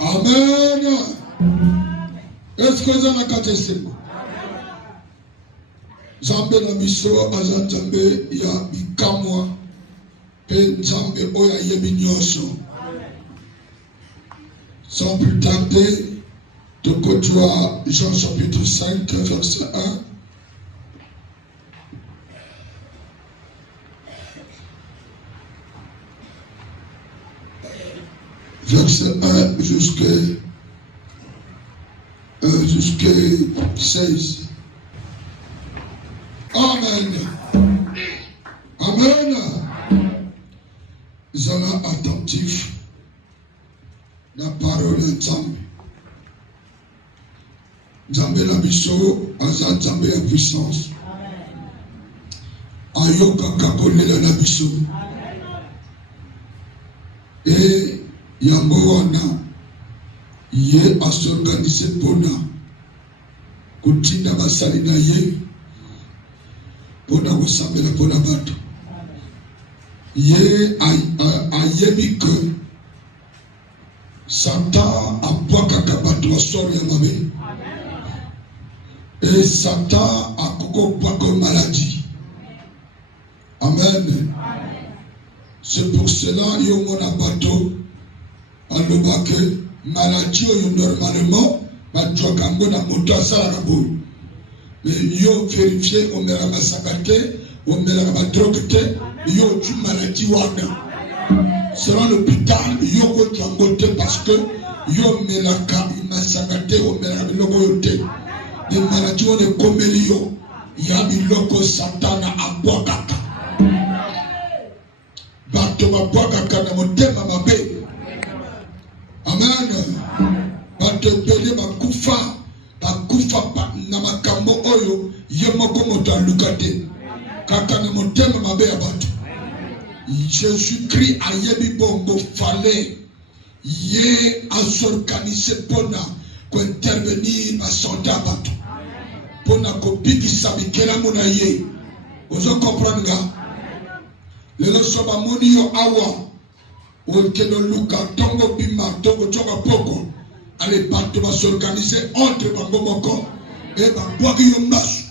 Amen. Est-ce que vous avez un testimony? Nzambe na biso aza Nzambe ya bikamwa pe Nzambe oyo ayebi nyonso. Sans plus tarder, de côtoie Jean chapitre 5 verset 1. Verset 1 jusqu'à 16. Amen. Amen. Zala attentif la parole de Nzambe. Nzambe na biso aza Nzambe ya puissance. Ayoka kakolela na biso. Et yango wana ye asorganise pona kutinda basali na ye pona kosambela pona bato. Ye ayebi que Satan abwakaka bato basoro ya mabe. Et Satan akoko bwaka maladie. Amen. C'est pour cela yo mona bato alobake maladie yo normalement badwaka ngo na moto asala boye. Mais yo vérifier on mera masakate, on mera ba drogue te, yo tu maladie wana. Selon l'hôpital, yo ko twangote parce que yo melaka masakate on mera biloko yote. De maladie on est comme yo, ya biloko satana abwakaka. Bato babwakaka na motema mabe. Amen. Bato bele bakufa na makambo oyo ye moko moto alukate. Kaka na motema mabe ya bato. Jésus-Christ ayebi bongo fallait ye asorganise pona ko intervenir na sonda bato. Pona ko bigisa bikela mona ye. Ozo comprendre nga? Lelo soba moni yo awa. Okeno luka tongo bima tongo choka poko. Ale bato va s'organiser entre bango moko. E ba bwaki yo mbasu.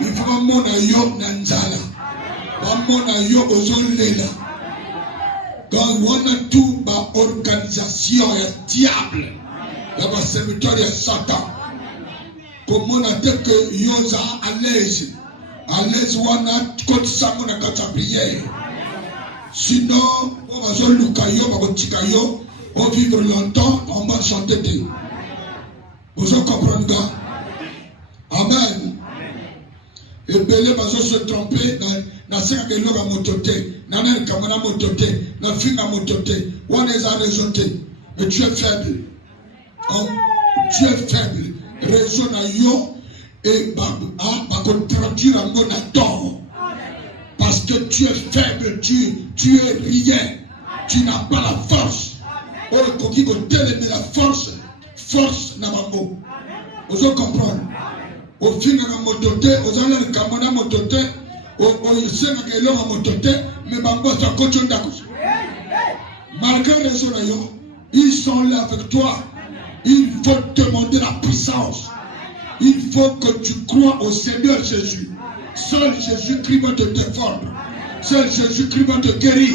Il faut mona yo na nzala. Ba mona yo ozolela. Quand on a tout ba organisation ya diable. Ya ba serviteur ya Satan. Comment on a dit que yo za à l'aise. À l'aise wana kote sango na kata prière. Sinon, on va se lukayo, on va tikayo, on vivre longtemps, on va chanter. Vous comprenez? Amen. Et Belé va se tromper, na seka ke loga motote, na nel kamana motote, na finga motote, on les a raisonné. Mais tu es faible. Tu es faible. Raison à yo et ba contraire à mon tort. Parce que tu es faible, tu es rien, tu n'as pas la force. Oh, il faut que la force n'a pas mot. Vous comprenez? Au fin de la motote, aux allez le camona motote, au sein de l'homme à motote, mais bambo sa coach d'accord. Malgré les oreillons, ils sont là avec toi. Il faut te demander la puissance. Il faut que tu crois au Seigneur Jésus. Seul Jésus-Christ va te défendre. Seul Jésus-Christ va te guérir.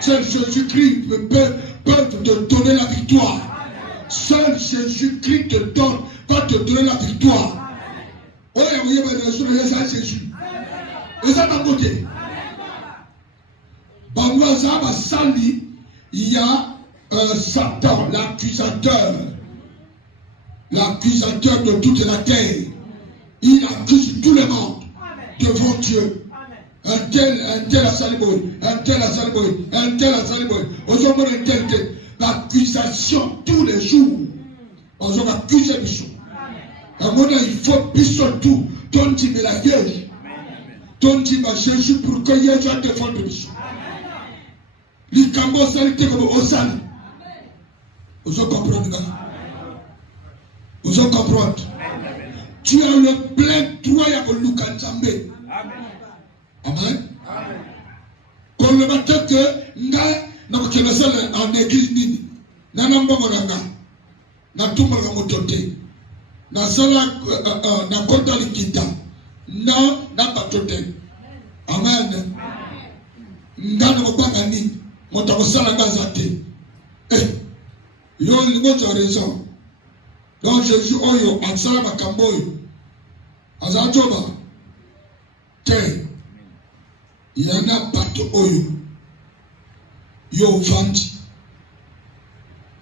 Seul Jésus-Christ peut te donner la victoire. Seul Jésus-Christ va te donner la victoire. Oh, il y a Jésus. Et ça va côté. Il y a Satan, l'accusateur de toute la terre. Il accuse tout le monde devant Dieu. Un tel a saliboué, un tel a saliboué, un tel a saliboué. Aux hommes de tel, l'accusation tous les jours. Aux hommes accusés du jour. À mon avis, il faut pisser tout. Ton tu la vierge. Ton tu vas Jésus pour que Jésus te défende du jour. Les cambos salités comme au sal. Vous comprenez? Vous comprenez? Tu as le plein droit à Luka Nzambe. Amen. Comme le matin que nga na en église nini. Nana mbongo nga. na tumala moto te na sala na kota likita na bato te. Amen. Ngana mobanga ni moto kosala ngaza te. Yo lingo tu as raison. Donc Jésus oyo asala makambo oyo azajoba te. Yana bato oyo yo vandi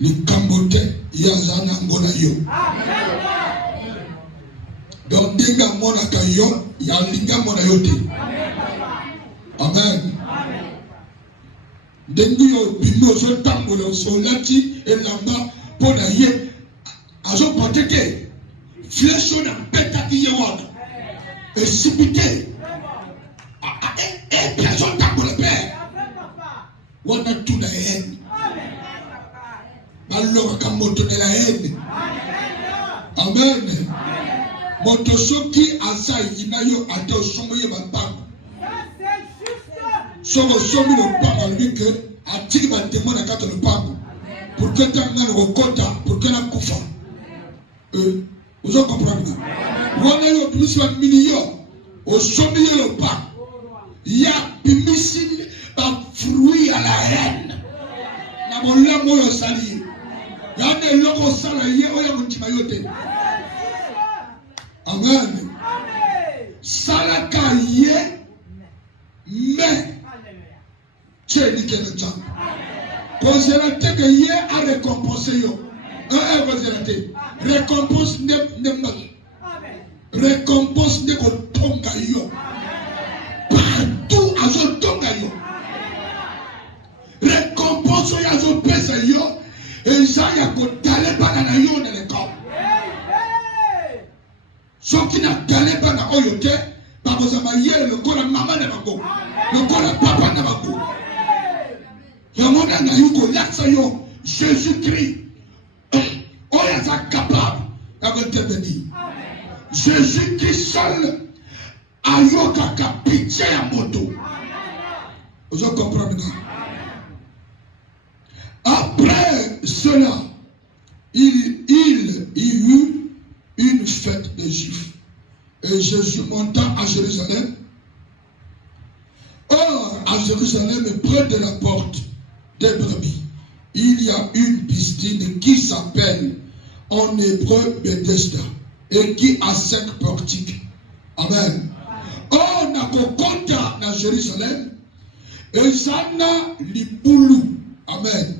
likambo te yazana ngona yo. Donc denga mona ka yo ya linga mona yo te. Amen. Dengu yo bimo so tambola so lati elamba pona ye azo potete flèche na peta ki yawana et sipite et personne tambola pe wana tuna hen ballo ka moto na hen. Amen. Moto soki asa inayo ate somoye bapako somo somi le papa lui que atiki ba témoin na kata le papa pour que tanga le kota pour que la kufa vous en comprenez. Wana yo plus wa million au somi le papa ya bimisi ba fruit à la haine na mola moyo sali ya ne loko sala ye oya mutima yote. Amen. Salaka ye mais c'est ni quel temps. Considérez que hier a récompensé yo. Considérez. Récompense ne mal. Récompense ne ko tonga yo. Partout azo tonga yo. Récompense yo azo pesa yo. Et ça ya ko tale bana na yo na le corps. So qui na tale bana oyo te. Parce que hier le corps maman na bango. Le corps papa na bango. Yamona na yuko laksa yo Jésus-Christ. Oya za capable d'intervenir. Jésus-Christ seul a yoka ka pitié ya moto. Vous comprenez? Après cela, il y eut une fête des Juifs. Et Jésus monta à Jérusalem. Or, à Jérusalem, près de la porte des brebis, il y a une piscine qui s'appelle en hébreu Bethesda et qui a 5 portiques. Amen. Or, na kokonta na Jérusalem, et ça na libulu. Amen.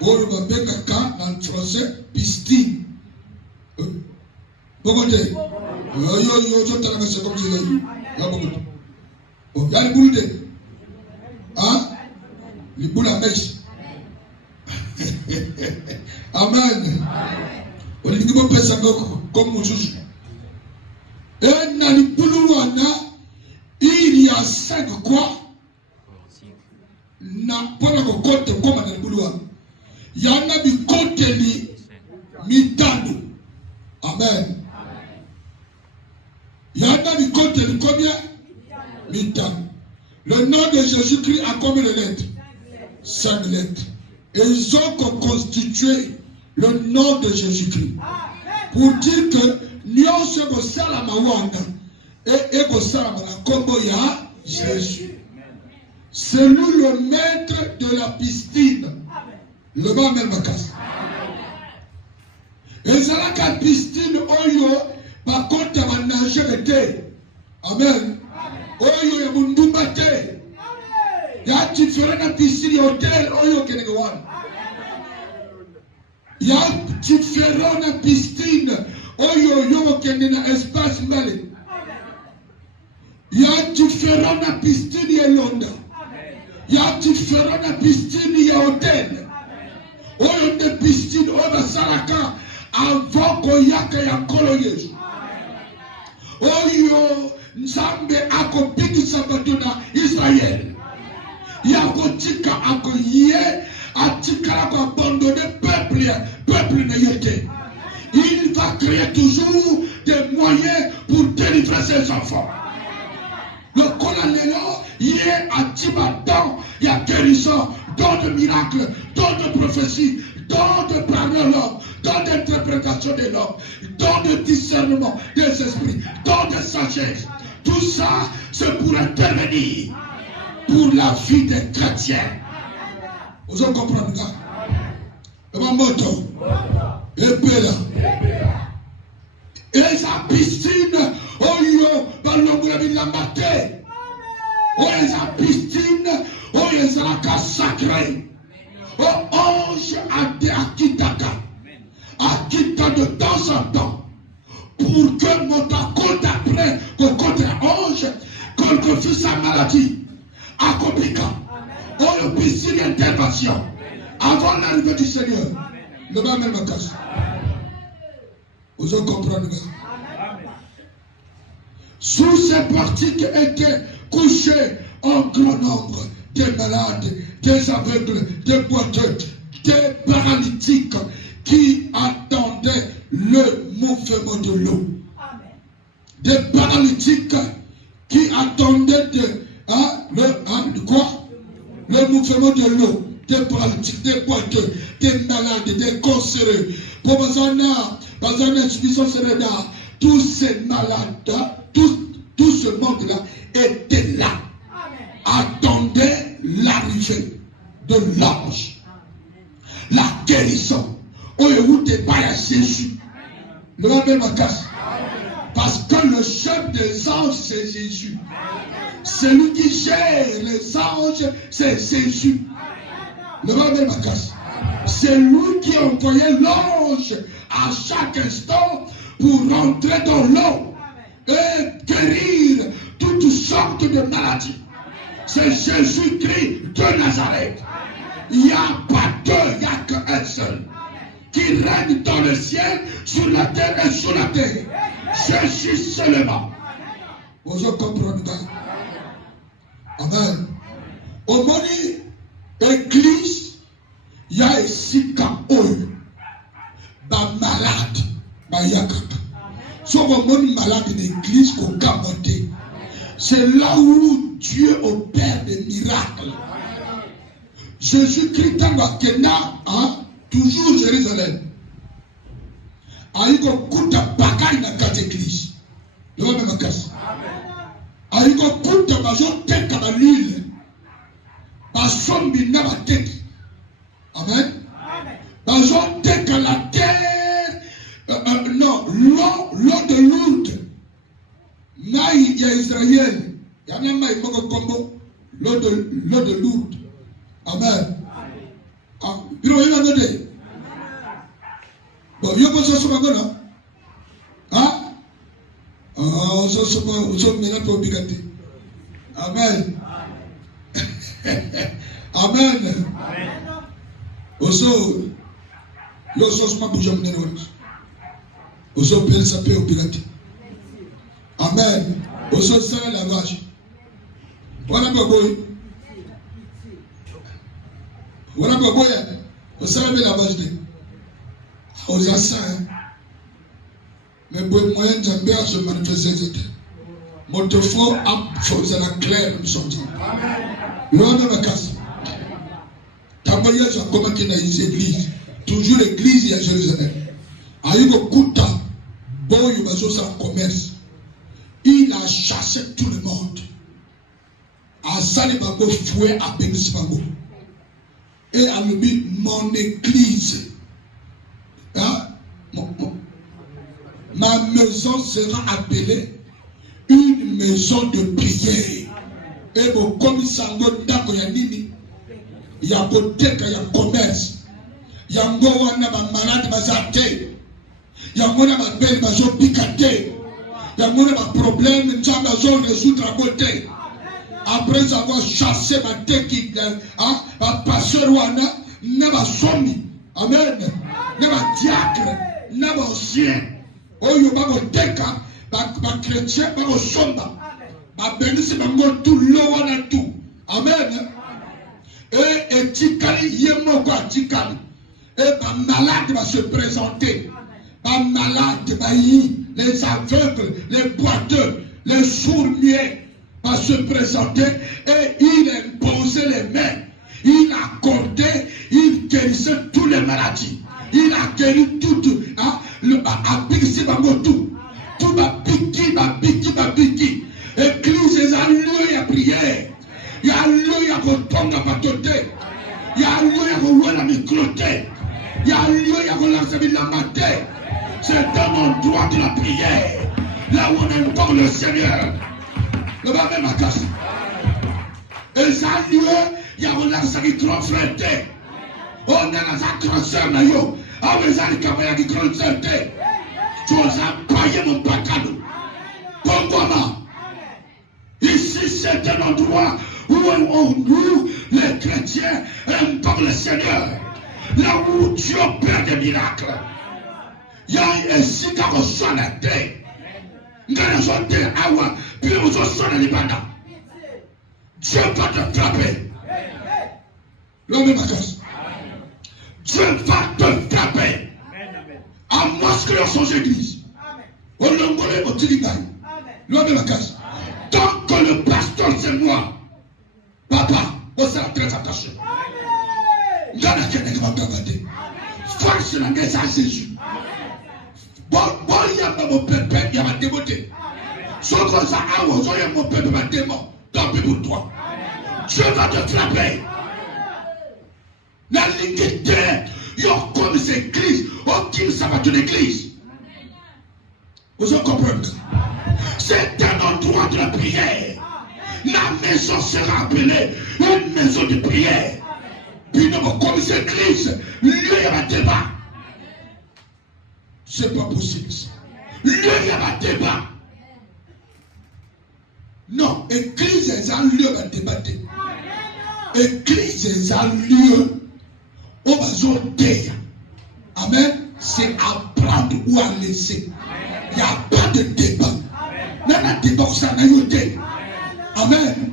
Or, on va en français piscine. Bogote. Yo, c'est comme ça. Il y a libulu de. Hein? Libulu à mèche. Amen. On dit que pesa comme Moussous. Et dans le Poulouana, il y a 5 quoi? Na pas de côté comme dans le Poulouana. Il y en a du côté ni mitano. Amen. Il y en a du côté de combien? Mitano. Le nom de Jésus-Christ a combien de lettres? 5 lettres. Et ils ont constitué le nom de Jésus-Christ. Pour dire que nous sommes Salamawana et Salama Kombo ya Jésus. C'est lui le maître de la piscine. Le bas même casse. Et c'est là qu'à piscine, oyo, par contre, il va nager le thé. Amen. Oyo, ya mundumba te. Ya différents piscine, ya hôtel, oyo, kenegawan. Il y a différentes piscines. Oyo yo kende na espace mbale. Il y a différentes piscines ya Londres. Il y a différentes piscines ya hôtel. Oyo de piscine oba salaka avant koyaka ya kolo Yesu. Oyo Nzambe akopikisa bato na Israël. Yako tika akoye atikala ko abandonner peuple na yote. Il va créer toujours des moyens pour délivrer ses enfants. Le colonel y est actif dans il y a guérison, dans de miracles, dans de prophéties, dans de parole, don d'interprétation de l'homme, don de discernement des esprits, don de sagesse. Tout ça, c'est pour intervenir pour la vie des chrétiens. Vous en comprenez ça? Et puis là, et sa piscine, oh yo, balongoulabi la maté. Oh, sa piscine, oh, il sera sacré. Oh, ange à Kitaka. À Kita de temps en temps. Pour que mon compte après, qu'on compte ange, qu'on confie sa maladie. À Kopika. Oh, le piscine d'intervention. Avant l'arrivée du Seigneur. Le bas même casse. Vous en comprenez? Sous ces portiques étaient couchés en grand nombre des malades, des aveugles, des boiteux, des paralytiques qui attendaient le mouvement de l'eau. Des paralytiques qui attendaient le mouvement de l'eau. Des paralytiques, des boiteux, des malades, des cancéreux. Pour tous ces malades, tout ce monde-là était là. Attendait l'arrivée de l'ange. La guérison. Oh, où t'es pas à Jésus. Le même casse. Parce que le chef des anges, c'est Jésus. Celui qui gère les anges, c'est Jésus. Le même casse. C'est lui qui envoyait l'ange à chaque instant pour rentrer dans l'eau et guérir toutes sortes de maladies. C'est Jésus-Christ de Nazareth. Il n'y a pas deux, il n'y a qu'un seul. Qui règne dans le ciel, sur la terre et sous la terre. Jésus seulement. Vous comprenez? Amen. Au moment l'église, il y a ici qu'un homme. Malade. Si on est malade dans l'église, qu'on peut monter. C'est là où Dieu opère des miracles. Jésus-Christ toujours Jérusalem. Aïko kuta bagaille dans quatre églises. Le même casse. Aïko kuta bajo teka na l'huile. Basombi na ba teka. Amen. Bajo teka la terre. Non, l'eau de Lourdes. Maï ya Israël. Yana maï moko kombo. L'eau de Lourdes. Amen. Biro yina ngode. Bon, yo boso suma ngona. Ah? Oh, so suma mena po bigati. Amen. Amen. Oso yo so suma buja mnene wani. Oso pel sape o bigati. Amen. Oso sala la vache. Wana boy. Voilà pourquoi vous savez la vache de aux assains. Mais pour moyen de à se manifester. Mon faux a fait la claire, nous sommes dit. L'homme de ma casse. Tabaye, j'ai commenté dans les églises. Toujours l'église à Jérusalem. Aïe, Kouta, Boy, Bazo, sa commerce. Il a chassé tout le monde. À Salibago, fouet à Bénisbago. Et à lui, mon église, hein, ma maison sera appelée une maison de prière. Et bon, comme ça, il y a boutique, il y a commerce, il y a un malade, il y a un belle maison piquée, il y a un problème, il y a un résoudre à côté. Après avoir chassé ma technique, ma pasteur Wana, n'a pas somi. Amen. N'a pas diacre, n'a pas ancien. Oh, yo ba teka, ba chrétien, ba somba. Ba bénisse ba tout l'eau Wana tout. Amen. Et tikali yemo quoi tikali. Et ba malade va se présenter. Ba malade ba yi, les aveugles, les boiteux, les sourds-muets. Va se présenter et il imposait les mains, il accordait, il guérissait toutes les maladies. Il a guéri tout. Tout ma biki. Église, il y a lieu à prier. Il y a lieu à retourner à patoter. Il y a lieu à rouler la microté. Il y a lieu à relancer la matin. C'est un endroit de la prière. Là où on encore le Seigneur. Le va même à casse. Et ça a lieu, il y a relancer qui confronté. On a la cancer na yo. Ah mais ça les caméras qui confronté. Tu as payé mon pacano. Pourquoi? Ici c'est un endroit où les chrétiens aiment par le Seigneur. Là où Dieu opère des miracles. Il y a un signe qui reçoit la terre. Dieu va te frapper. L'homme est ma casse. Dieu va te frapper. À moins que dans son église. On l'engolait au Tilibaï. L'homme est ma casse. Tant que le pasteur c'est moi, papa, on sera très attaché. Force la guerre à Jésus. Bon, il y a mon père, il y a ma dévoté. Sauf que ça, il y a mon père de ma démon. Tant pis pour toi. Dieu va te frapper. La ligne terre, il y a comme ces églises, aucune sabbat de l'église. Vous comprenez? C'est un endroit de la prière. La maison sera appelée une maison de prière. Puis nous, comme ces églises, lieu il y a un débat. C'est pas possible. Lieu il y a un débat. Non, église est un lieu de débattre. Église est un lieu où on va dire. Amen. C'est apprendre ou à laisser. Il n'y a pas de débat. Même un débat, ça n'a eu été. Amen.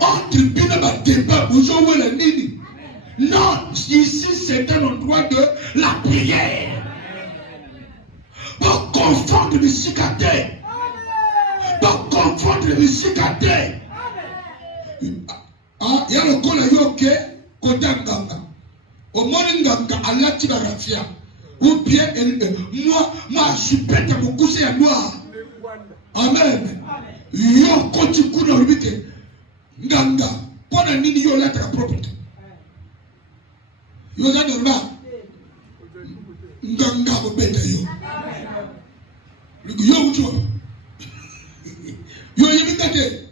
Entre bien un débat, vous jouez le nini. Non, ici c'est un endroit de la prière. Pour confondre les cicatrices. Pour confondre les cicatrices. Ah, il y a le col à yoke, côté nganga. Au moins nganga, Allah tira rafia. Ou bien, moi, je suis bête à mon coucher à noir. Amen. Yo, quand tu cours dans le week-end, nganga, pendant nini yo la ta propriété. Yo za normal. Nganga mo bête yo. Yo ucho. Yo yimikate.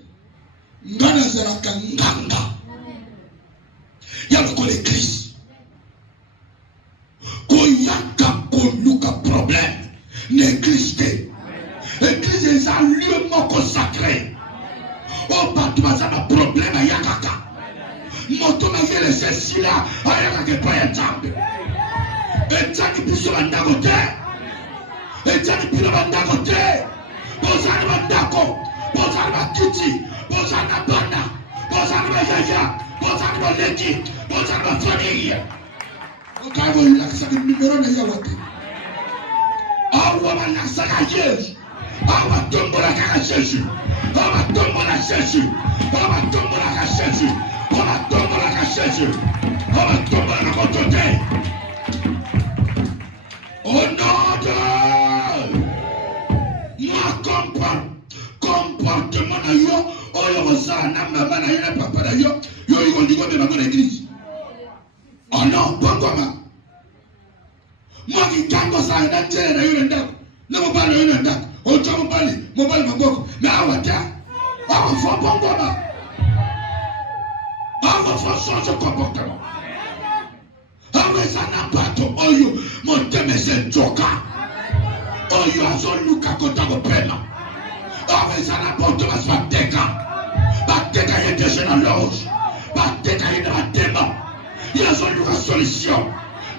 Ngana zara nganga. Ya le l'église. Koyaka koluka problème. L'église te. L'église est un lieu non consacré. Oh, pas toi, ça a un problème à Yakaka. Moto na yele se sila, ayaka ke pa ya jambe. Etani biso bandako te. Etani pilo bandako te. Bozani bandako. Bozani bakiti. Bozani banda. Bozani bayaya. Bozani baleki. Bozani bafamille. Okavo yulakisa ke numéro na yawate. Awa balakisa ka Yesu. Awa tombola ka Jésus. Awa tombola Jésus. Awa tombola ka Jésus. Awa tombola ka Jésus. Awa tombola ka côté. Au nom de moi comportement na yo oyo kozala na mama na yo na papa na yo yo ikondigo mema ko na église. Oh non, bongoma. Moi qui tango sa na tele na yo na ndako. Na mobali na yo na ndako. Ocho mobali maboko. Na awata. Awa fo bongoma. Awa fo changer comportement. Awa sana pato oyo moteme se joka. Oyo azoluka kota ko pema. Awa sana poto basateka. Bateka yete na loge. Bateka yete na tema. Yazoluka solution.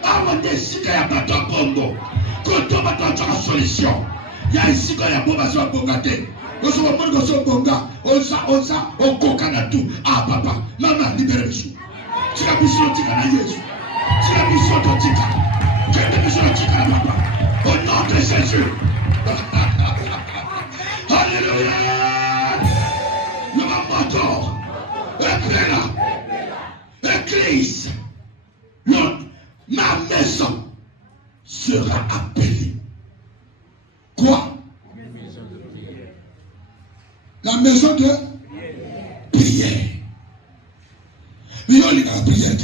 Awa desika ya bato bongo. Koto bato ataka solution. Ya isika ya boba so bongate. Oso bongo so bonga. Osa okoka na tout. Ah papa, mama libere biso. Tika biso tika na Yesu. Tika biso to tika. Kende biso tika na papa. Au nom de Jésus. Alléluia. Le moto. Église. Ma maison. appelé. Quoi? La maison de prière. Mais il y a la prière.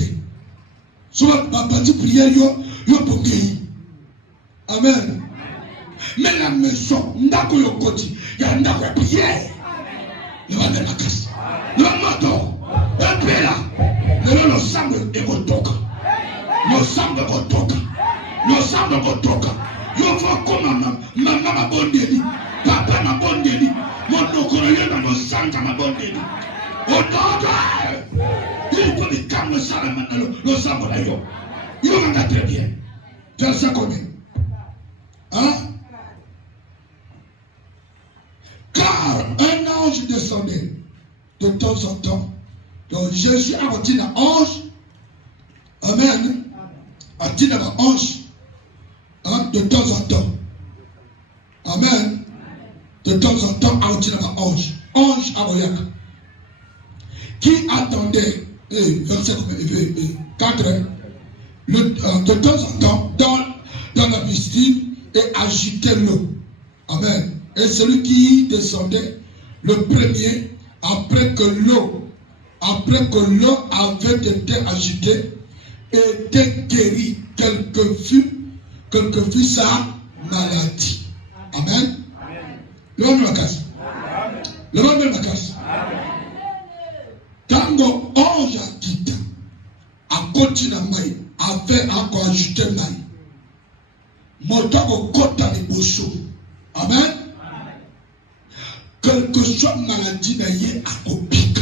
Soit ma partie prière, il y a pour Amen. Mais la maison, il y a une prière. Il y a une casse. Il y a un moto. Il y a un peu là. Le sang est motoka. Le sang est motoka. Le sang est motoka. Il faut comme maman m'a bondé. Papa m'a bondé. Mon docteur dans le sang m'a bondé. Au nom il faut que calme ça maintenant. Le sang est là. Il va très bien. Verset combien? Hein? Car un ange descendait de temps en temps. Donc Jésus a dit à ange. Amen. A dit à ange. Hein, de temps en temps. Amen. De temps en temps, a dit à ange. Ange à Royak. Qui attendait. Verset 4. De temps en temps, dans la piscine et agitait l'eau. Amen. Et celui qui descendait, le premier, après que l'eau avait été agitée, était guéri, quelle que fût sa maladie. Amen. Le monde de la casse. Le monde de la casse. Quand l'ange a quitté, a continué avait encore ajouté maï. Motako kota ni bosso. Amen. Quelle que soit maladie d'ailleurs à kopika.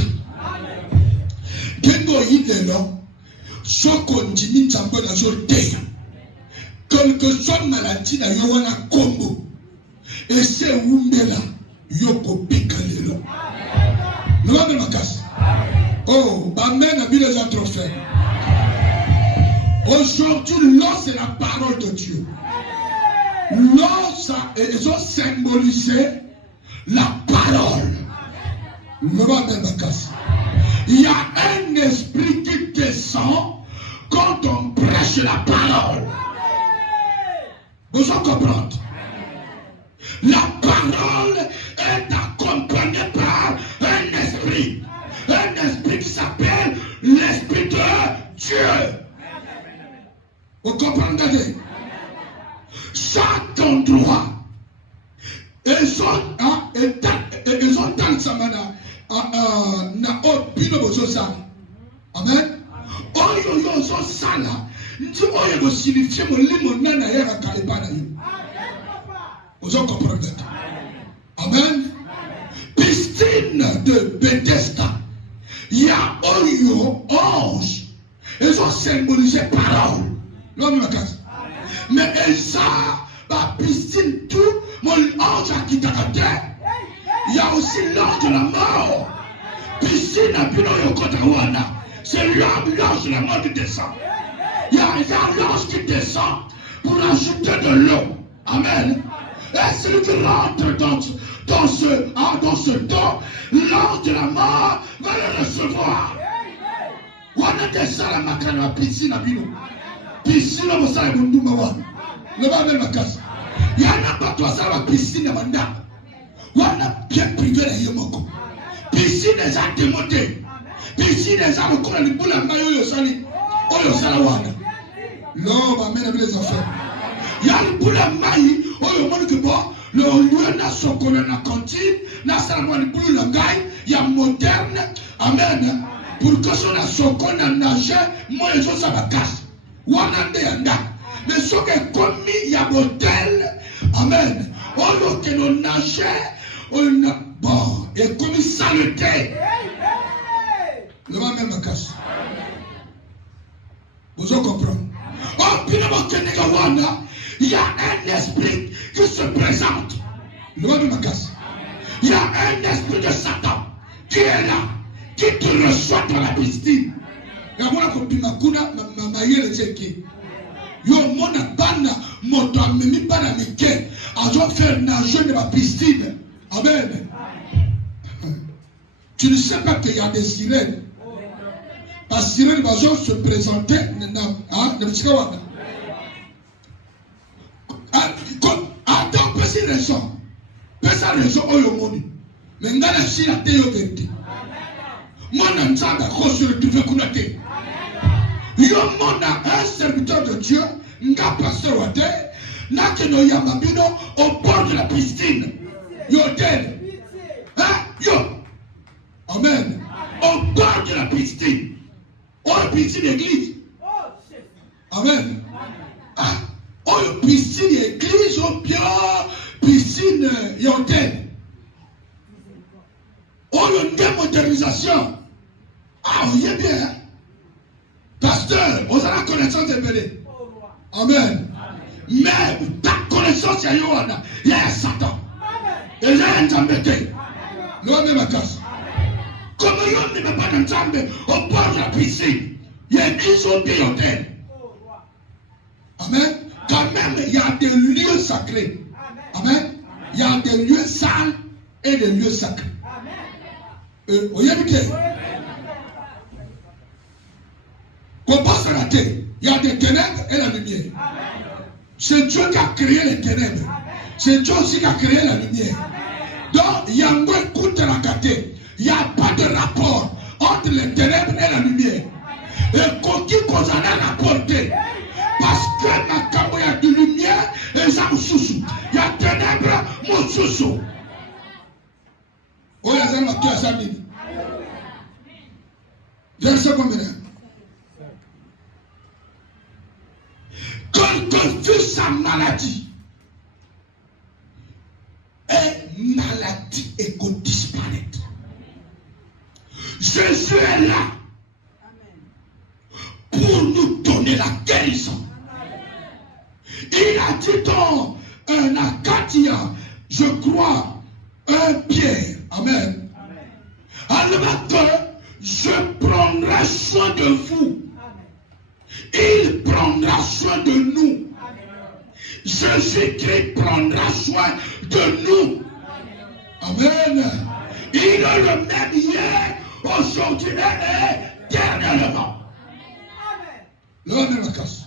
Kengo yidelo, so continue tambo na so teya. Quelle que soit maladie d'ailleurs wana kombo. Et c'est wumbela yoko pika lelo. Nous avons ma casse. Oh, amen, à les trophées. Aujourd'hui, l'eau, c'est la parole de Dieu. L'eau, ça, ils ont symbolisé la parole. Nous avons ma casse. Il y a un esprit qui descend quand on prêche la parole. Vous en comprenez? La parole est accompagnée par un esprit qui s'appelle l'Esprit de Dieu. Vous comprenez? Chaque endroit, ils ont dans sa mana na opino bozosa. Amen. Oyo zo sala. Nti oyo go signifie mo limo nana yera ka ebana yo. Vous comprenez? Amen. Piscine de Bethesda. Il y a Oyo, ange. Ils ont symbolisé parole. L'homme de la case. Mais Elsa, la piscine, tout, mon ange a quitté la terre. Il y a aussi l'ange de la mort. Piscine à Pinoyo Kotawana. C'est l'ange de la mort qui descend. Il y a l'ange qui descend pour ajouter de l'eau. Amen. Et celui qui rentre dans ce temps, l'ange de la mort va le recevoir. On a des salles à ma piscine à Bino. Piscine à Moussa et Mundoumawa. Le bas de ma casse. Il y en a pas trois salles à piscine à Manda. On a bien privé la Yomoko. Piscine est à démonter. Piscine est à me courir les boules à Mayo Yosali. Oyo Salawana. L'homme amène les affaires. Il y a le boule à Maï. Oyo Monukibo. Le lieu n'a son qu'on a cantine. N'a seulement le boule langage. Il y a moderne. Amen. Pour que son a son qu'on a nagé. Moi, je suis à ma casse. Wanande yanda. Mais ce qui est commis, il y a l'hôtel. Amen. Oyo que l'on nagé. On a bon. Et commis saleté. Le va même ma casse. Vous en comprenez? Oh, il y a un esprit qui se présente. Le va de ma casse. Il y a un esprit de Satan qui est là, qui te reçoit dans la piscine. Il y a un esprit qui yo mona bana moto amemi bana mike azo faire nager dans la piscine. Amen. Tu ne sais pas qu'il y a des sirènes. Parce que les sirènes vont se présenter. Voici raison. Pesa raison oyo moni. Mais ngana si la te yo vérité. Mon nzamba ko se retrouver kuna te. Yo mona un serviteur de Dieu, nga pasteur wa te, na ke no yamabino au bord de la piscine. Yo ten. Hein? Yo. Amen. Au bord de la piscine. Oh, piscine d'église. Amen. Ah. Oh, piscine d'église, oh bien, piscine yontaine. Oh, une démodernisation. Ah, vous voyez bien. Pasteur, on a la connaissance des bébés. Amen. Mais ta connaissance, il y a un Satan. Et il y a un Zambété. L'homme est ma casse. Comme il n'y a pas de Zambé au bord de la piscine, il y a une église au bien yontaine. Amen. Quand même, il y a des lieux sacrés. Amen. Il y a des lieux sales et des lieux sacrés. Vous voyez bien? Comment ça la terre? Il y a des ténèbres et la lumière. C'est Dieu qui a créé les ténèbres. C'est Dieu aussi qui a créé la lumière. Donc, il y a un coup de la caté. Il n'y a pas de rapport entre les ténèbres et la lumière. Et qu'on qu'on en a rapporté. Parce que ma camo, il y a de lumière et ça me sous. Il y a ténèbres, mon sous. Oh, il y a ça, tu as ça, Bibi. Verset combien? Quand fut sa maladie, et maladie et qu'on disparaître. Jésus est là pour nous donner la guérison. Il a dit dans un Acadia, je crois, un Pierre. Amen. Alors que je prendrai soin de vous. Il prendra soin de nous. Jésus-Christ prendra soin de nous. Amen. Il est le même hier, aujourd'hui et éternellement. L'homme est la casse.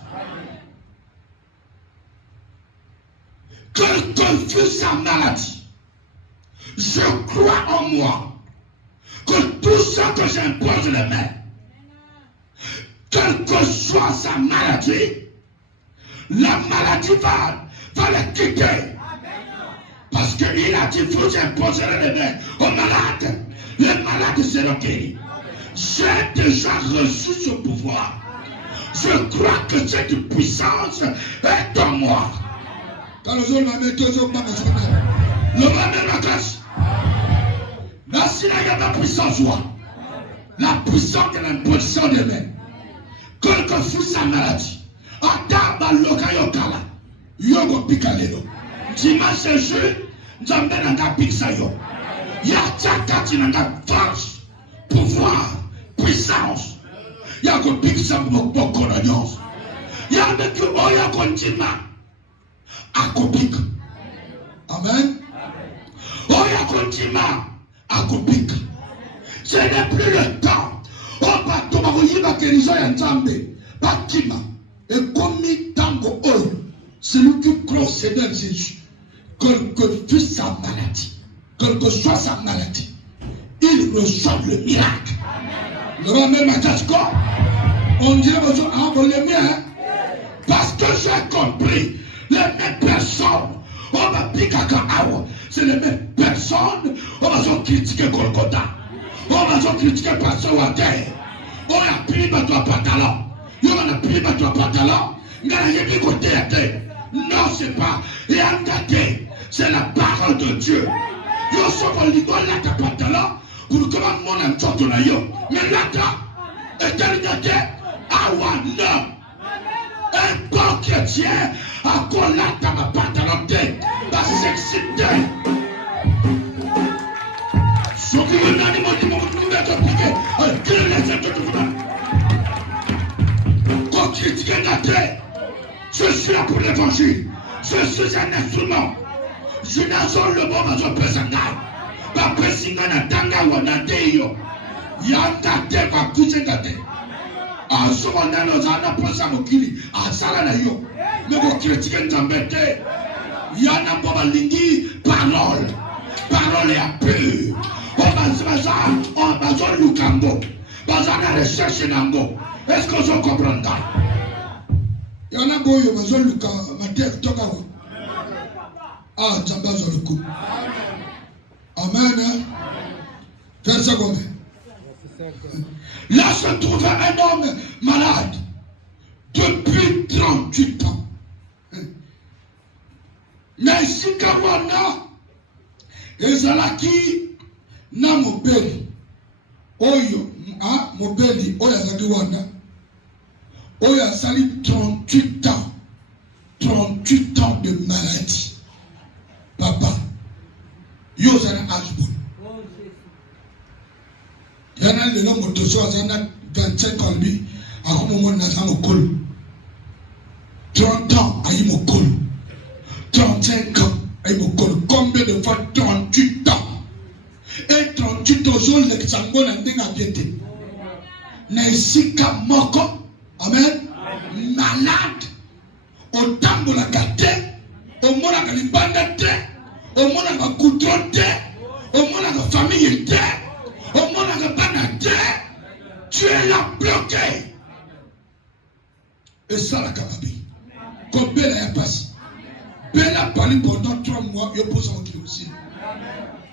Quelle que fût sa maladie, je crois en moi que tout ce que j'impose les mains, quelle que soit sa maladie, la maladie va le quitter. Parce qu'il a dit, vous imposerez les mains aux malades. Les malades seront guéris. J'ai déjà reçu ce pouvoir. Je crois que cette puissance est en moi. Quand le jour m'a mis toujours dans le monde de la grâce. Là, s'il y a la puissance, la puissance de l'imposition des mains. Quelle que fût sa maladie, Adaba Lokayokala, Yogo Pikalelo, Dimanche et jour, Nzambe Nanga Pixayo, Yachakati Nanga force, pouvoir, puissance, Yago Pixam Boko Nanyos, Yago Oya Kontima, Akopik. Amen. Oya Kontima, Akopik. Ce n'est plus le temps. Oh, pas tout le monde va guérison et Nzambe. Bakima. Et comme tango oil, celui qui croit au Seigneur Jésus, quelle que fût sa maladie, quelle que soit sa maladie, il reçoit le miracle. Le roi même a on dirait le mien, parce que j'ai compris, les mêmes personnes, on va piquer c'est les mêmes personnes, on va critiquer Golgotha, on va critiquer Pasteur Water, on a pris ma toi pantalon. Non, c'est pas c'est la parole de Dieu. Yo soko ligola ta pantalon pour que mon antoto na yo. Mais là, éternité, awa non. Un bon chrétien a collé ta ma pantalon parce que c'est excité. Ce qui me donne mon dimanche, vous êtes compliqué. Que les autres critiquer la terre. Je suis là pour l'évangile. Je suis un instrument. Je n'ai pas le bon à pesanga. Pas pesinga na tanga wa na teyo. Yanda te va kujenga te. A so on a nos ana posa mokili. A sala na yo. Mais vous critiquez Nzambe te. Il y en a pour l'indi parole. Parole est pure. On va Lukambo. Bazana recherche Nambo. Est-ce que je comprends ça? Il y en a boyo bazon Luka matek tokawo. Ah, tamba zo le coup. Amen. Verset combien? Là se trouvait un homme malade depuis 38 ans. Mais si Kawana ezalaki na mobeli oyo mobeli oyo azalaki wana oyo asali 38 ans 38 ans de maladie. Papa yo ozali âge bon yana lelo moto so azana 25 ans lui akomo na za mokolo 30 ans ayi mokolo 35 ans ayi mokolo. Combien de fois 38 ans? Et 38 ans zo l'exango na ndenga biete na esika moko. Amen. Malade otambola kate omonaka libanda te omonaka kutro te omonaka famille te omonaka bana te. Tu es là bloqué. Et ça la kababi comme Bella ya passe. Bella parlé pendant 3 mois. Yo pose mon kilo aussi.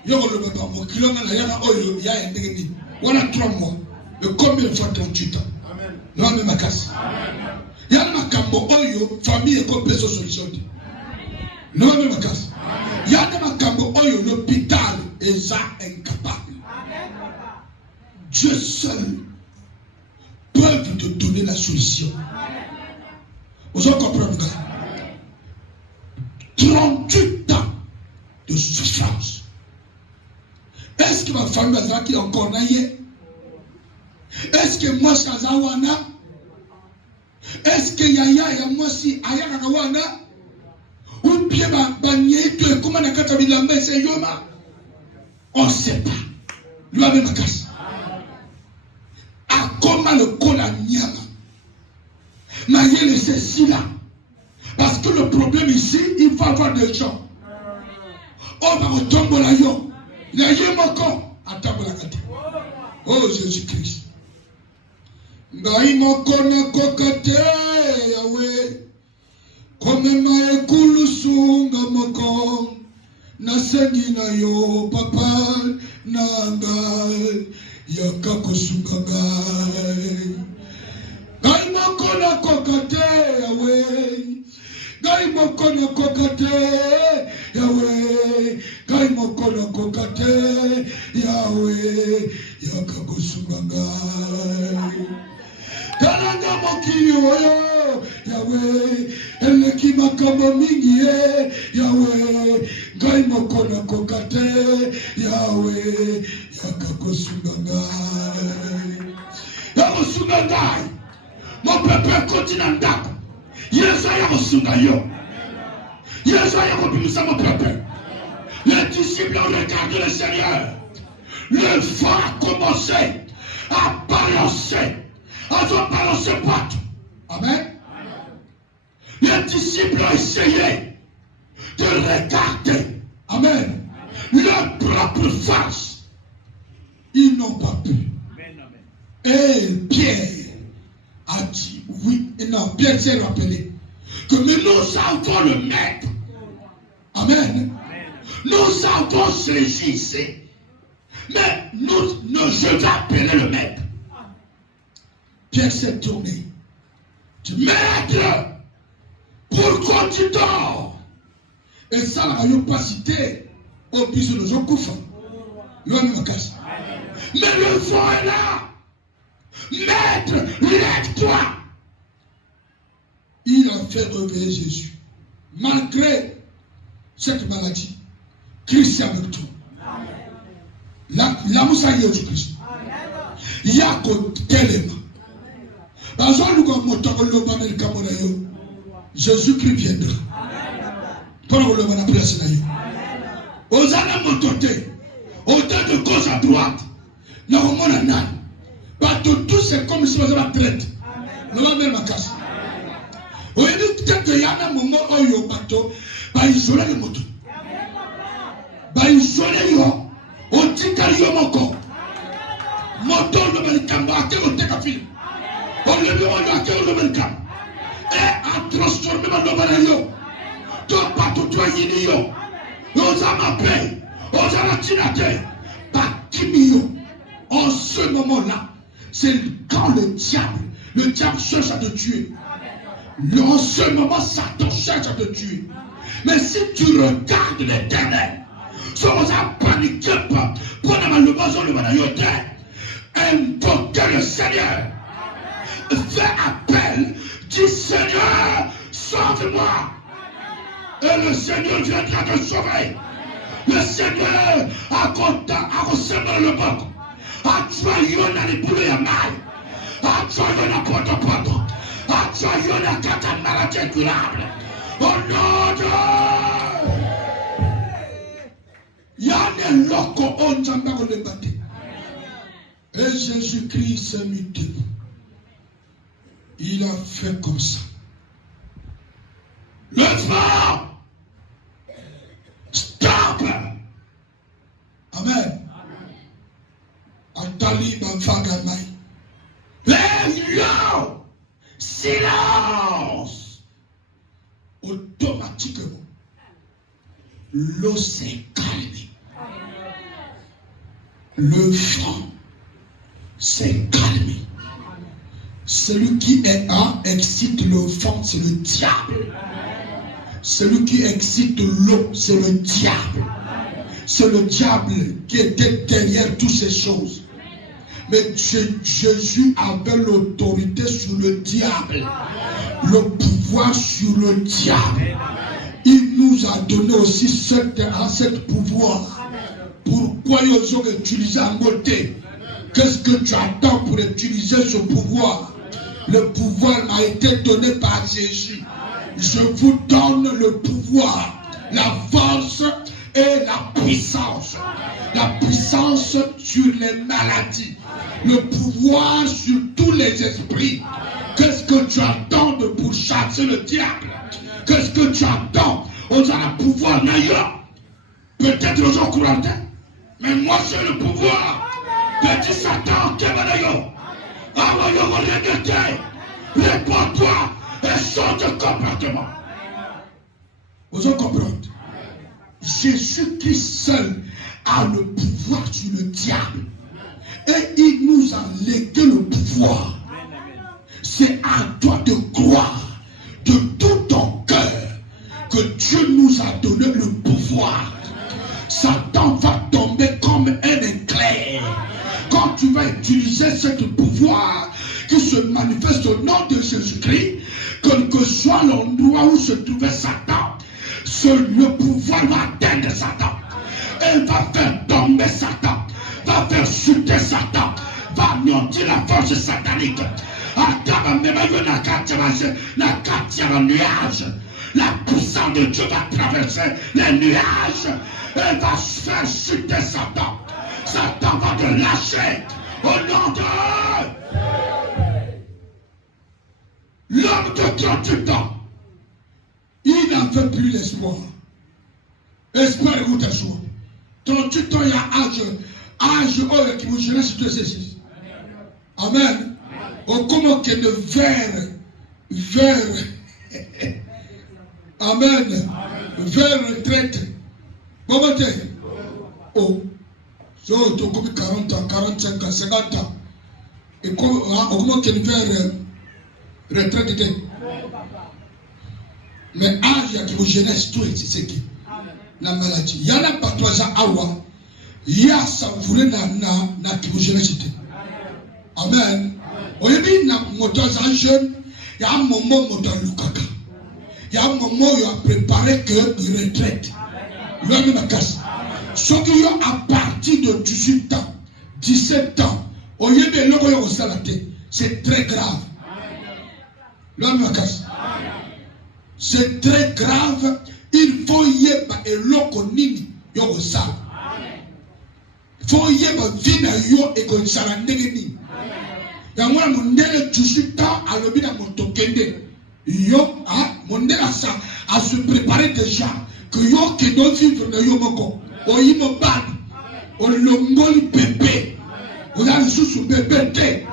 Yo le papa mon kilo na yana oyo ya endegeni. Voilà 3 mois. Mais combien de fois 38 ans? Non mais ma casse. Yana makambo oyo famille ko peso solution. Non mais ma casse. Yana makambo oyo l'hôpital est incapable. Dieu seul peut te donner la solution. Vous en comprenez? 38 ans de souffrance. Est-ce que ma famille est encore naïe? Est-ce que moi je suis Zawana? Est-ce que Yaya et moi si Ayana Kawana? Ou bien Bagné, comment on a catché la main, c'est Yoma? On ne sait pas. Lui a ma casse. À comment le cola Niama? Maïe c'est si là. Parce que le problème ici, il faut avoir des gens. Oh, bah, on tombe là, yo. Il y a eu mon corps. Attends, la gâte. Oh, Jésus-Christ. Ngai moko na kokate yawe. Kome mae kulusunga moko. Nasengi na yo, papa. Nanga. Yaka kusunga ngai. Ngai moko na kokate yawe. Gai moko na kokate yawe, gai moko na kokate yawe, yakakusunga ngai. Kalanga mokili oyo yawe, eleki makambo mingi yawe, gai moko na kokate yawe, yakakusunga ngai. Yakusunga ngai, mon peuple continue ndako. Yesaya kosunga yo. Yesaya kopimisa mon peuple. Les disciples ont regardé le Seigneur. Le vent a commencé à balancer. À balancer partout. Amen. Les disciples ont essayé de regarder. Amen. Leur propre face. Ils n'ont pas pu. Et Pierre a dit oui. Et non, Pierre s'est rappelé que nous avons le maître. Amen. Nous avons saisi ici. Mais je vais appeler le maître. Pierre s'est tourné. Du maître, pourquoi tu dors? Et ça, la capacité au bisou de Zokoufa. Mais le vent est là. Maître, lève-toi. Il a fait réveiller Jésus. Malgré cette maladie, Christ est avec toi. La moussa y est du Christ. Il y a côté téléma. Jésus-Christ viendra. Pour le moment, la place là. Aux allants monter. Autant de cause à droite. Normalement, tout c'est comme si on avait la traite. Non, même ma casse. Peut-être qu'il y a un moment où il y a un bateau. ba isolé le moto ba isolé yo otika yo moko moto le malikamba akelo teka fili on le demande akelo le malikamba et a transformé le balayo to pato to yini yo osama paix osama tinate bakimio. En ce moment-là, c'est quand le diable cherche à te tuer. En ce moment, Satan cherche à te tuer. Mais si tu regardes l'Éternel, sans paniquer pas, pendant le besoin de Manayote, invoquer le Seigneur, fais appel, dis Seigneur, sauve-moi. Et le Seigneur viendra te sauver. Le Seigneur a recevoir le banc. Atwayona libulu ya mai, atwayona poto, atwayona kata maladie incurable. Au nom de Yane loko onjamba kolembate. Et Jésus-Christ s'est mis debout. Il a fait comme ça. Le vent, stop. Amen. Lève-le! Silence! Automatiquement, l'eau s'est calmée. Le vent s'est calmé. Celui qui est excite le vent, c'est le diable. Celui qui excite l'eau, c'est le diable. C'est le diable qui était derrière toutes ces choses. Mais Jésus avait l'autorité sur le diable, le pouvoir sur le diable. Il nous a donné aussi cette pouvoir. Pourquoi ils ont utilisé un côté? Qu'est-ce que tu attends pour utiliser ce pouvoir? Le pouvoir m'a été donné par Jésus. Je vous donne le pouvoir, la force et la puissance. La puissance sur les maladies. Le pouvoir sur tous les esprits. Qu'est-ce que tu attends pour chasser le diable? Qu'est-ce que tu attends? On a le pouvoir d'ailleurs. Peut-être aux gens courants, mais moi j'ai le pouvoir. Petit Satan, Kebanayo. Réponds-toi et change de comportement. Vous en comprenez? Jésus-Christ seul a le pouvoir sur le diable. Et il nous a légué le pouvoir. C'est à toi de croire de tout ton cœur que Dieu nous a donné le pouvoir. Satan va tomber comme un éclair. Quand tu vas utiliser ce pouvoir qui se manifeste au nom de Jésus-Christ, quel que soit l'endroit où se trouvait Satan, le pouvoir va atteindre Satan. Et va faire tomber Satan, va faire chuter Satan, va anéantir la force satanique. La puissance de Dieu va traverser les nuages et va faire chuter Satan. Satan va te lâcher au nom de l'homme de 38 ans. Il n'avait plus l'espoir. Espoir, écoute un jour. 38 ans, il y a âge qui vous gêne sur 2 Amen. Au comment qu'il ne vers Amen. Vers retraite. Comment t'es? Oh. So, tu as comme 40 ans, 45 ans, 50 ans. Et comment qu'il vers retraite? Mais âge qui vous jeunesse, tout c'est qui? La maladie. Il y a la patoisa awa. Il y a ça voulait na qui vous jeunesse. Amen. Au début, na motoza jeune, il y a un moment où Lukaka. Il y a un moment où il a préparé que il retraite. L'homme na casse. Ce qui est à partir de 18 ans, 17 ans, au lieu de l'homme au salaté, c'est très grave. L'homme na casse. C'est très grave. Il faut y avoir un loconini au sal. Il faut y avoir vina yo et qu'on s'en négeni. Yamwa mondele 18 ans à l'obida motokende. Yo a mondela sa à se préparer déjà que yo qui doit vivre de yo moko o yimo ban o longoli bébé o a sous bébé té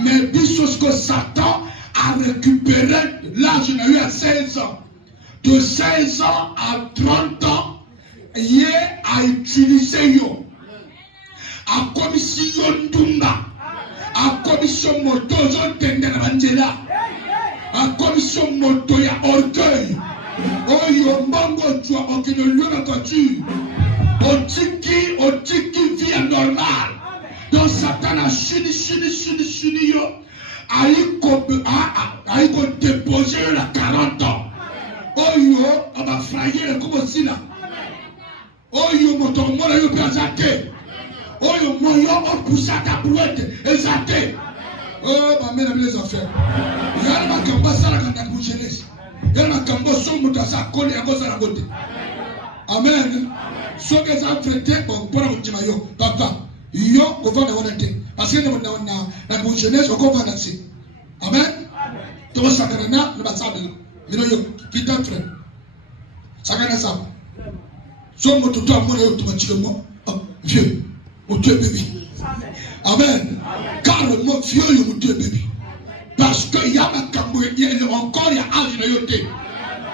mais bisos que Satan a récupéré l'âge de lui à 16 ans. De 16 ans à 30 ans, il a utilisé yo a commission ndumba a commission moto zo tende na banjela a commission moto ya orgueil oyo mbongo jwa okino luna voiture otiki vie normale donc Satan a chuni yo aiko déposer la 40 ans oyo aba frayer comme si là oyo moto mona yo pe azate oyo moyo on poussa ta brouette ezate oh ma mère les affaires y'a ma kamba sala quand tu jeunesse y'a ma kamba so muta sa koli yango sala bote amen so que ça traité bon pour la yo papa yo ko va na wonate parce que na jeunesse ko va na si amen to sakana na ba sabela mino yo kita frère sakana sa so mutu to amore yo to machilo vieux mon Dieu bébé. Amen. Car le mot vieux est mon Dieu bébé. Parce qu'il y a encore il y a âge de yoté.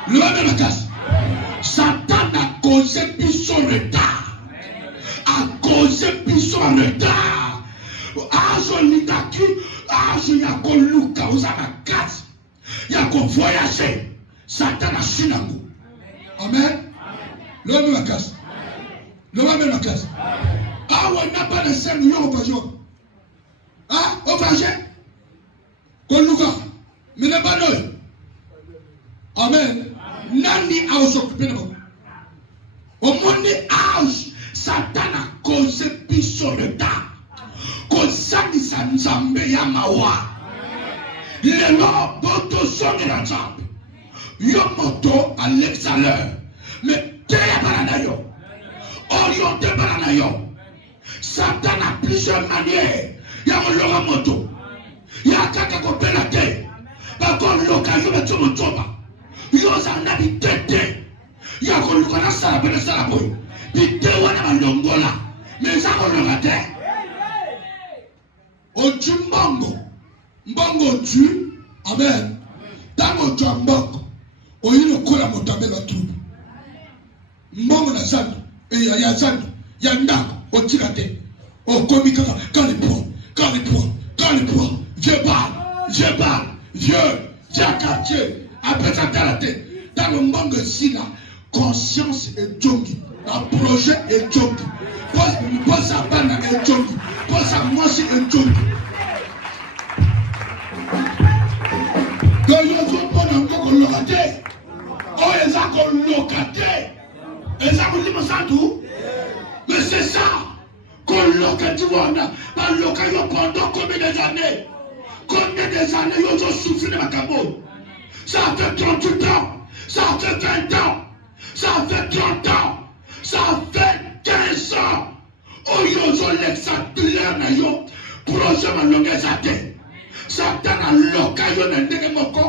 Le même de la casse. Satan a causé plus son retard. A causé plus son retard. Âge l'itaki, âge il y a qu'on luka aux casse. Il y a qu'on voyager. Satan a chinango. Amen. Le même de la casse. Le même de la casse. Ah ouais, n'a pas de scène, on va jouer. Ah, on va jouer. Koluka, mais n'a pas d'œil. Amen. Nani a occupé de moi. Au monde âge, Satan a causé plus sur le tas. Kosani sanzambe ya mawa. Lelo boto songe la jambe. Yo moto à l'exhaleur. Mais t'es à baranayo. Orienté baranayo. Satan a plusieurs manières. Il y a un moto. Il y a quelqu'un qui peut la terre. Par contre, l'occasion de tout le monde. Il y a un habité. Il y a un salabé de salabé. Puis tu as un longola. Mais ça, on le raté. On tue mbongo. Mbongo tue. Amen. Tant qu'on tue mbongo. On y le coule à montamer la troupe. Mbongo na zando. Et il y a zando. Il y a ndako. On tire la tête. On commis quand les poids. Je parle. Vieux quartier. Après ça, dans la tête. Dans le monde ici, là, conscience est jongi. Un projet est jongi. Pose à bana est jongi. Pose à moi aussi est jongi. Donc, il y a un peu de locataire. Oh, il y a un locataire. Et ça, vous dites, ça tout. Mais c'est ça. Qu'on locataire, pas locataire pendant combien d'années? Combien d'années ils ont souffert de ma cabot? Ça fait 38 ans. Ça fait 20 ans. Ça fait 30 ans. Ça fait 15 ans. Oh, ils ont l'exemplaire na yo. Projet ma longue zate. Satan a l'occasion de ndemoko.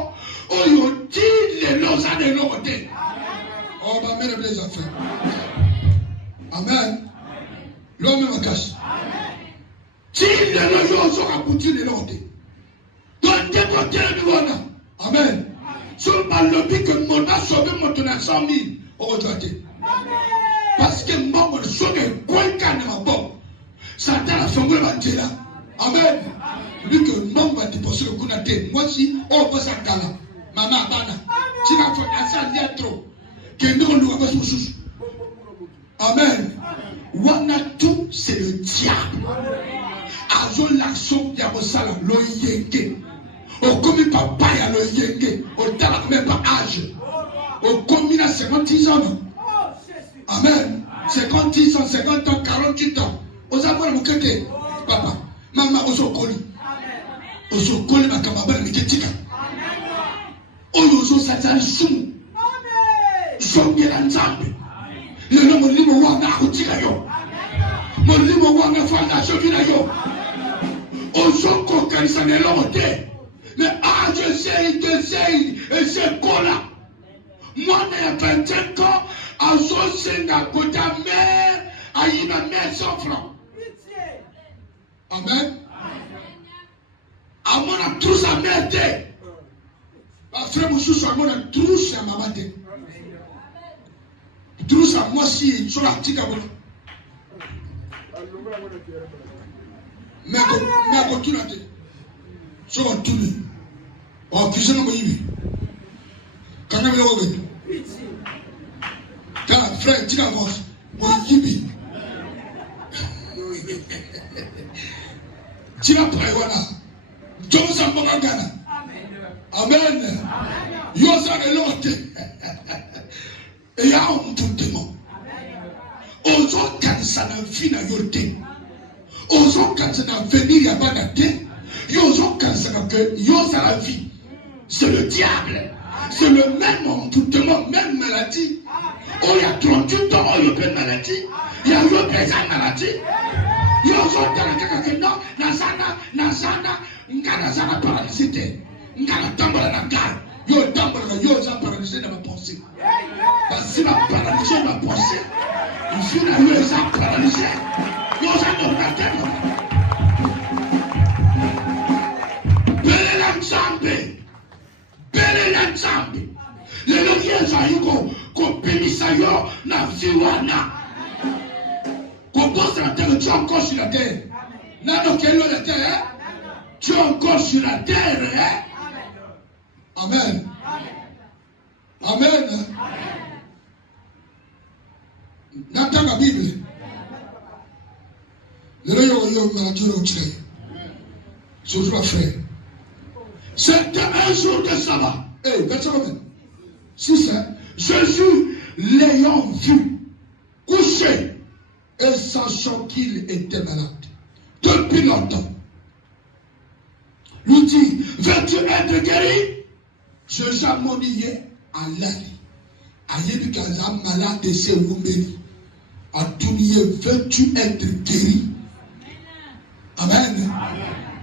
Oh, ils ont dit les losa de l'autre. Oh, ma mère les affaires. Amen. L'homme me cache. Si les loyaux sont aboutis les l'autre. Donc, déporter le nouveau. Amen. Sur le lobby que mon a sauvé mon tonne 100 000 au doigté. Parce que mon sauvé quoi qu'un bon. Satan a fait le là. Amen. Lui que mon va déposer le coup de moi si on passe à Kala. Maman, Bana. Tu vas faire ça bien trop. Que nous nous avons sous. Amen. Wana tout c'est le diable. Azo l'action diabosala lo yenge. Au commis papa ya lo yenge. Au tala même pas âge. Au commis à 56 ans. Amen. 56 ans, 50 ans, 48 ans. Aux amours mon kete. Papa, maman oso koli. Oso koli ma kamabana miketika. Oyo satani sumu. Zongela nzambe. Lelo molimo wanga akutika yo. Molimo wanga fanga shokina yo. Ozoko kanisa nelote. Mais âge essaye, et c'est quoi là? mwana ya 25 ans azosenga kota mère ayina mère 100 francs. Amen. Amona trousse à mère te. Frère Moussou, amona trousse à maman te. Trousse à moi si sur la tika bona. Mais à tout la te. Sur la tout le. On puisse nous y. Quand on est là, frère, tu avances. Moi, yibi. Tu vas prêt, voilà. Josa Moragana. Amen. Yosa Elote. Et y'a un tout Ozo kansana fina yote. Ozo kansana venir yabana te. Yozo kansana que yosa la vie. C'est le diable. C'est le même homme, tout le monde, même maladie. Oh, il y a 38 ans, il y a une maladie. Il y a une maladie. Il y a une non, Nazana paralysé. Ngana tambala na ngana. Yo tambala yo za paralysé na ma pensée. Parce que ma paralysé ma pensée. Il faut na yo za paralysé. Yo za ordinateur. Bele la nzambe. Bele la nzambe. Le logier za yuko ko pemisa yo na viwana. Ko bosse la terre, tu es encore sur la terre. Nano kelo la terre. Tu es encore sur la terre. Hein? Amen. Amen. Dans la Bible, c'était un jour de sabbat. Si c'est Jésus l'ayant vu couché et sachant qu'il était malade depuis longtemps, lui dit, veux-tu être guéri? Je j'amoniye à l'année. Ayebi kaza malade de ses woumeni. A tournier, veux-tu être guéri? Amen.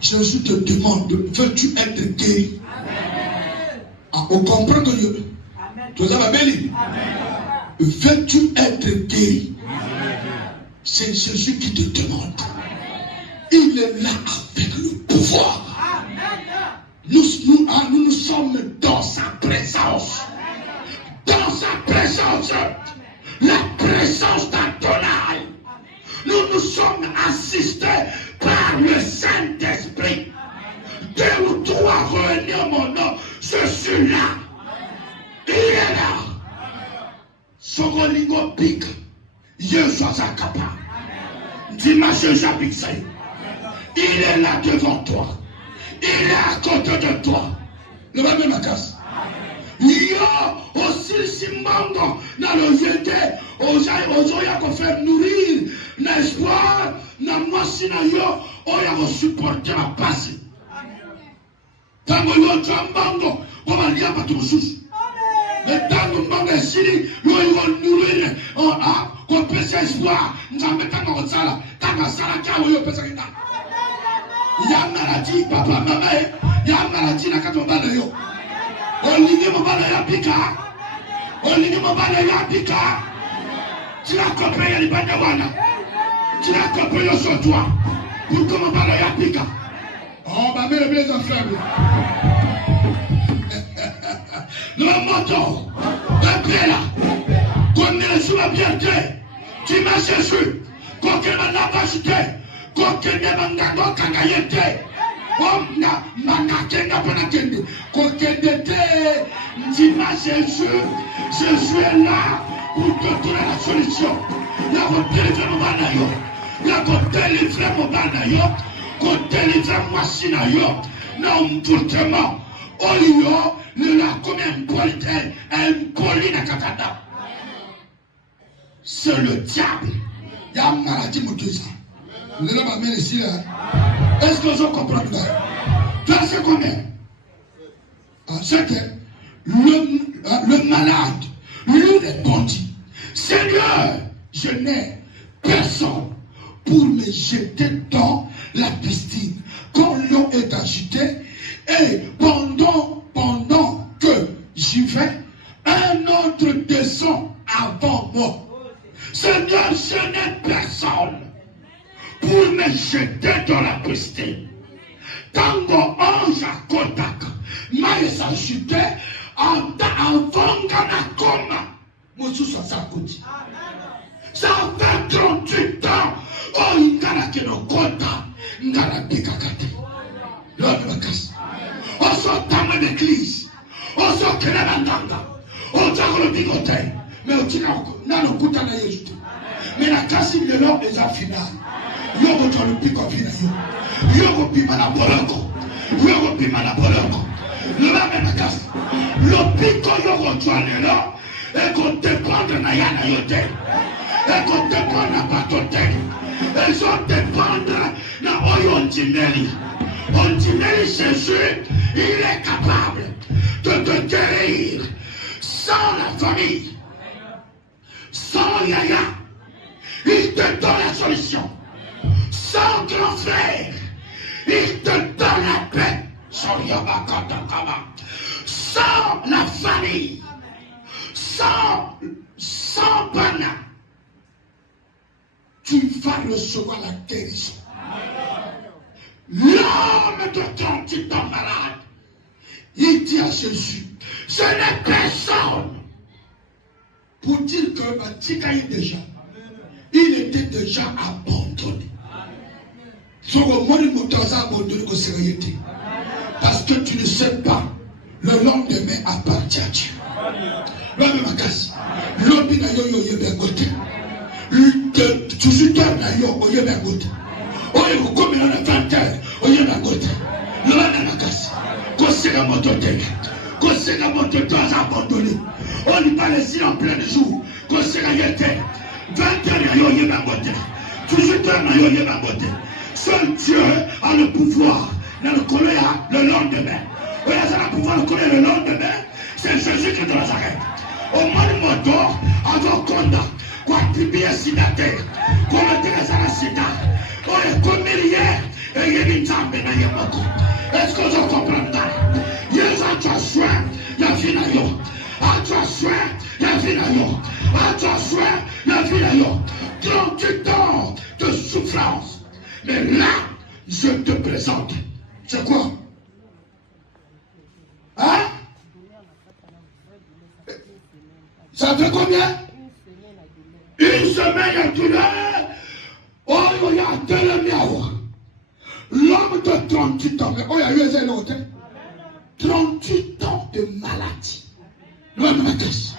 Jésus te demande, veux-tu être guéri? Ah, on comprend que tu as belle. Veux-tu être guéri? C'est Jésus qui te demande. Il est là avec le pouvoir. Nous sommes dans sa présence. Dans sa présence. La présence d'Adonai. Nous sommes assistés par le Saint-Esprit. 2 ou 3 réunis mon nom. Je suis là. Il est là. Sogolingo pique. Yesu Zakapa. Dimanche Jabixé. Il est là devant toi. Il est à côté de toi. Le même ma casse. Yo aussi simbango na le yete ozoya ko faire nourrir l'espoir na mwasi na yo oya ko supporter la passe. Tango yo jambango ko balia patu mususu. Mais tango mbanga sili yo ko nourrir ko pesa espoir nzambe tango ko sala tanga sala kawo yo pesa kinda. Ya maladie papa mama ya maladie na katomba na yo. Olingi mabala ya pika. Olingi mabala ya pika. Tira kope ya libanda wana. Tira kope yo sur toi. Pour que mabala ya pika. Oh bah mais les enfants. Le moto. Un pied là. Comme les sous la bienté. Tu m'as Jésus. Quand elle m'a pas acheté. Quand elle m'a pas kangayete. Omna manakenga panakende kokendete ndima Jésus est là pour te donner la solution. La ko délivrer mon bana yo, la ko délivrer mon bana yo, ko délivrer mwasina yo. Na mputement oyo le la comme impoli na katata. C'est le diable. Ya maladie motosa. Le la m'amène ici là. Est-ce que je comprends bien? Verset combien? C'était le malade lui répondit, Seigneur, je n'ai personne pour me jeter dans la piscine quand l'eau est agitée, et pendant que j'y vais, un homme l'autre descend avant moi. Seigneur, je n'ai personne pour me jeter dans la piste. Tango ange à Kodak, mais ça chutait avant Ghana Koma. Ça fait 38 ans. Oh, il y a qui nous compte. Il y a des kakate. L'homme me casse. On sort dans l'église. On sort de la nganga. On sort le bigote. Mais on tient n'a le coup à la yéjute. Mais la casse de l'homme est à final. Yogo dans le pico final. Yogo pima la boloko. Yogo pima la boloko. L'homme me casse. Le pico yogo dans l'homme. Et qu'on dépend de Nayana Yote. Et qu'on dépend de Batote. Et qu'on dépend de Oyontinelli. Ontinelli, Jésus, il est capable de te guérir sans la famille, sans Yaya. Il te donne la solution. Sans grand frère, il te donne la paix. Sans la famille. Sans Bana, tu vas recevoir la guérison. L'homme de 38 ans malade, il dit à Jésus, je n'ai personne. Pour dire que Matika est déjà, il était déjà abandonné. Parce que tu ne sais pas, le lendemain appartient à Dieu. L'homme makas, l'homme na yo yo yebengote. Tu suis toi na yo o yebengote. O yo comme na 20 heures o yebengote. L'homme makas, kosega motote. Kosega motote abandonné. On n'y parle ici en plein jour. Kosega yete. 20 heures yo yebengote. Tu suis toi na yo yebengote. Seul Dieu a le pouvoir de le colère le lendemain. Il a le pouvoir de le colère le lendemain. C'est Jésus qui est de Nazareth. Au monde moto, avant Konda, quoi pipi et sidate, comme Teresa la sida, on est comme hier, et il y a une table dans Yamako. Est-ce que vous comprenez? Il y a un soin, il y a finayo. Un soin, il y a finayo. Un soin, il y a finayo. 38 ans de souffrance. Mais là, je te présente. C'est quoi? Hein? Ça fait combien? Une semaine à douleur. Oh, il y a deux miawa. L'homme de 38 ans, mais oh, il y a eu un autre. 38 ans de maladie. L'homme de caisse.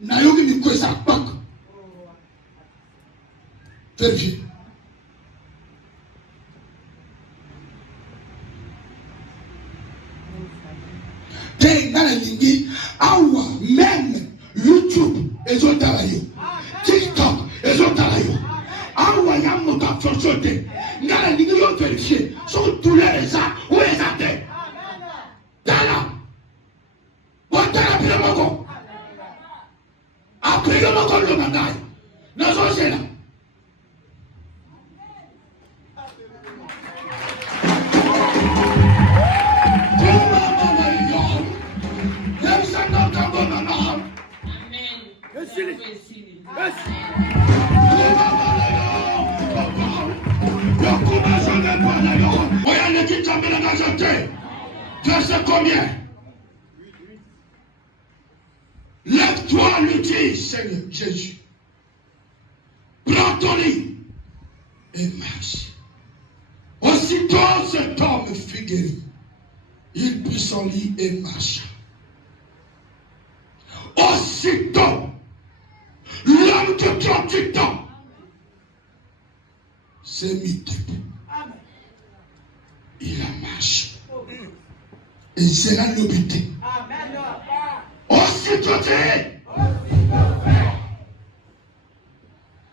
Nayogi mi kwe sa pak. Vérifiez. Awa, même YouTube, ils ont travaillé. TikTok, ils ont travaillé. Awa, y'a mon temps forçoté. N'a la ligne vérifié. Sont tous les gens. Où est la tête? Dala. Où est la pile moko? Après le moko le mandaï. Nous sommes là. Verset combien? Lève-toi, lui dit Seigneur Jésus. Prends ton lit et marche. Aussitôt cet homme fut guéri. Il prit son lit et marcha. Aussitôt, l'homme de 38 ans s'est mis debout. Il a marché. Et c'est là l'obité. Aussitôt fait.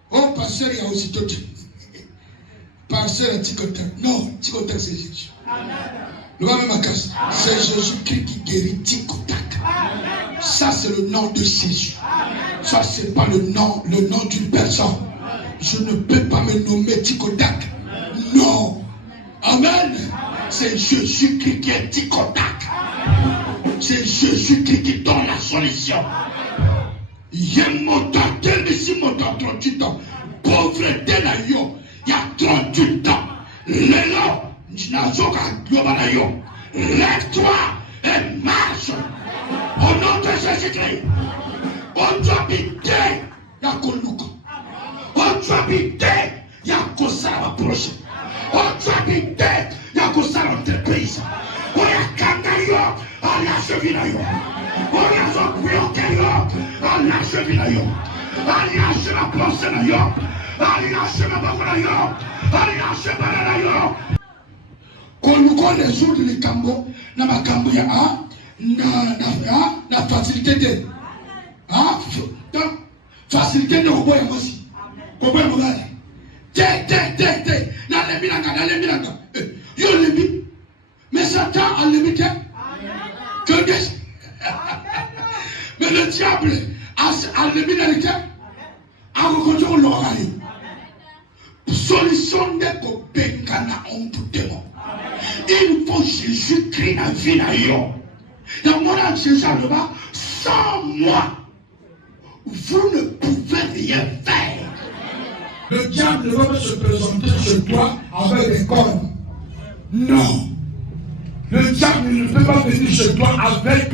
Oh, pasteur, il y a aussitôt fait. Pasteur, Ticotek. Non, Ticotek, c'est Jésus. C'est Jésus-Christ qui guérit Ticotek. Ça, c'est le nom de Jésus. Ça, c'est pas le nom d'une personne. Je ne peux pas me nommer Ticotek. Non. Amen. C'est Jésus-Christ qui est Ticotek. c'est Jésus-Christ qui donne la solution. Il y a mon temps, ici mon temps, 38 ans. Pauvreté na yo, il y a 38 ans. Lélo, lève-toi et marche. Au nom de Jésus-Christ. On doit habiter, il y a qu'on look. On doit habiter, il y a qu'on s'en approche. On doit habiter, il y a qu'on s'en entreprise. On y a kangayo, on y a chevinayo. On y a son couillon, on y a chevinayo. On y a chemin pensé nayo. On y a chemin bakonayo. On y a chemin nayo. Quand nous connaissons les cambo, na makambo ya na facilité de facilité de koboya mosi koboya mogale te na leminanga yo lemi mais Satan a limité que mais le diable a limité a reconnu l'oreille solution de kobengana on tout démon. Il faut Jésus-Christ dans la vie de dans mon âge, sans moi, vous ne pouvez rien faire. Le diable ne va pas se présenter chez toi avec des cornes. Non. Le diable ne peut pas venir chez toi avec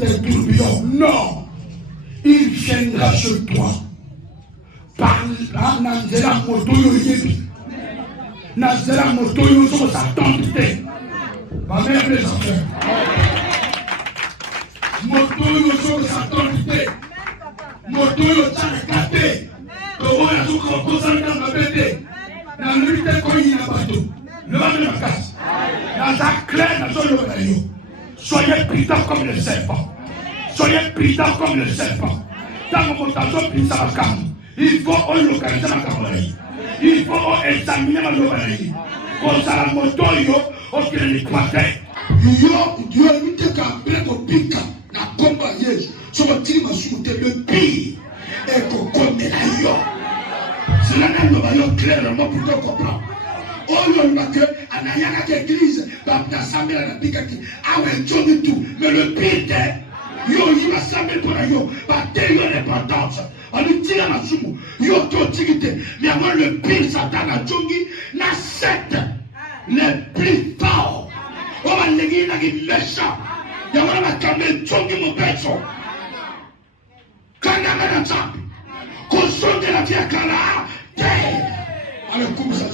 des tourbillons. Non. Il viendra chez toi par la moto. Nazera moto yo so sa tante. Ma mère les enfants. Moto yo so sa tante. Moto yo tane kate. To oya so ko kozanga mabete. Na lutte ko ina bato. Ne va pas casse. Na za clair na so yo na yo. Soyez prudents comme le serpent. Soyez prudents comme le serpent. Dans mon temps pisa bakam. Il faut localiser la caméra. Il faut examiner ma localité. Comme ça, la moto, ok, les croisés. Dieu évite qu'un blé de pique, la combat, sur le tir, le pire, et qu'on connaît la yo. C'est là que nous voyons clairement pour te comprendre. Oh, on a que, à la église, dans la samedi, la pique, ah ouais, tout, mais le pire, yo, il va s'amener pour la yo, pas de l'indépendance. On lui tire à la sumo, yo t'autorité, mais avant le pire Satan a djongi, na 7, les plus forts. On va léguer na qui méchant. Y'a on va calmer djongi mon pécho. Quand on a un champ, qu'on sonne de la vie à Kala, allez, comme ça,